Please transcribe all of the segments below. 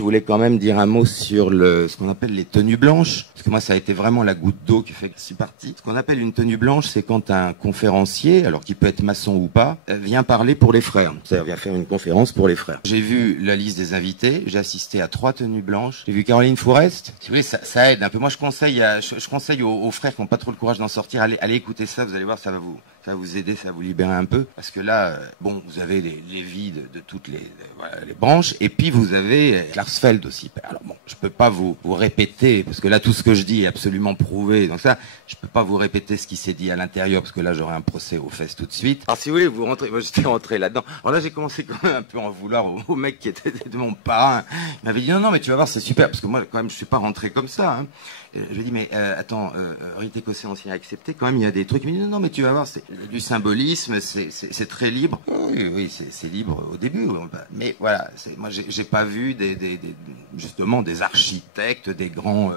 je voulais quand même dire un mot sur ce qu'on appelle les tenues blanches, parce que moi ça a été vraiment la goutte d'eau qui fait que je suis parti. Ce qu'on appelle une tenue blanche, c'est quand un conférencier, alors qu'il peut être maçon ou pas, vient parler pour les frères. C'est-à-dire vient faire une conférence pour les frères. J'ai vu la liste des invités, j'ai assisté à 3 tenues blanches. J'ai vu Caroline Fourest. Si vous voulez, ça aide un peu. Moi je conseille aux frères qui n'ont pas trop le courage d'en sortir, allez écouter ça, vous allez voir, ça va vous aider, ça va vous libérer un peu. Parce que là, bon, vous avez les vies de toutes les branches, et puis vous avez Klarsfeld aussi. Alors bon, je peux pas vous répéter, parce que là, tout ce que je dis est absolument prouvé. Donc ça, je peux pas vous répéter ce qui s'est dit à l'intérieur, parce que là, j'aurai un procès aux fesses tout de suite. Alors si vous voulez, vous rentrez, moi j'étais rentré là-dedans. Alors là, j'ai commencé quand même un peu à en vouloir au mec qui était de mon parrain. Il m'avait dit, non, mais tu vas voir, c'est super, parce que moi, quand même, je suis pas rentré comme ça, hein. Je lui ai dit, mais attends, rite écossais ancien accepté, quand même, il y a des trucs. Il me dit, non, mais tu vas voir, c'est du symbolisme, c'est très libre. Oui, c'est libre au début. Mais voilà, moi, j'ai pas vu justement des architectes, des grands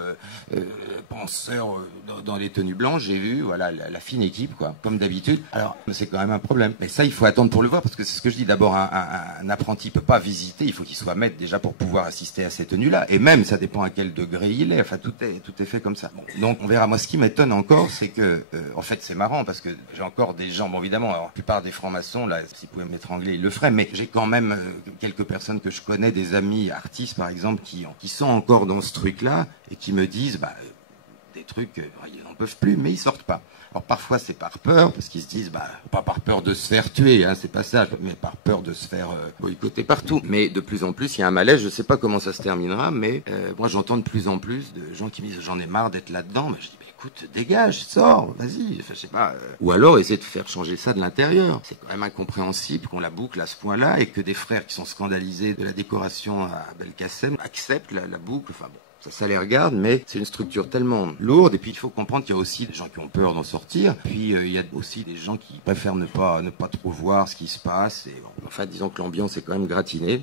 penseurs dans les tenues blanches. J'ai vu, voilà, la fine équipe, quoi, comme d'habitude. Alors, c'est quand même un problème. Mais ça, il faut attendre pour le voir, parce que c'est ce que je dis. D'abord, un apprenti peut pas visiter, il faut qu'il soit maître déjà pour pouvoir assister à ces tenues-là. Et même, ça dépend à quel degré il est. Enfin, tout est fait comme ça. Bon, donc on verra. Moi, ce qui m'étonne encore, c'est que, en fait, c'est marrant parce que j'ai encore des gens. Bon, évidemment, alors, la plupart des francs-maçons, là, s'ils pouvaient m'étrangler, ils le feraient. Mais j'ai quand même quelques personnes que je connais, des amis artistes, par exemple, qui sont encore dans ce truc-là et qui me disent, des trucs, ils n'en peuvent plus, mais ils sortent pas. Alors parfois c'est par peur, parce qu'ils se disent, pas par peur de se faire tuer, hein, c'est pas ça, mais par peur de se faire boycotter partout. Mais de plus en plus, il y a un malaise, je sais pas comment ça se terminera, mais moi j'entends de plus en plus de gens qui me disent, j'en ai marre d'être là-dedans, mais je dis, écoute, dégage, sors, vas-y, enfin, je sais pas. Ou alors essayer de faire changer ça de l'intérieur. C'est quand même incompréhensible qu'on la boucle à ce point-là et que des frères qui sont scandalisés de la décoration à Belkacem acceptent la boucle, enfin bon. Ça les regarde, mais c'est une structure tellement lourde. Et puis il faut comprendre qu'il y a aussi des gens qui ont peur d'en sortir. Puis il y a aussi des gens qui préfèrent ne pas trop voir ce qui se passe. Et bon, enfin, disons que l'ambiance est quand même gratinée.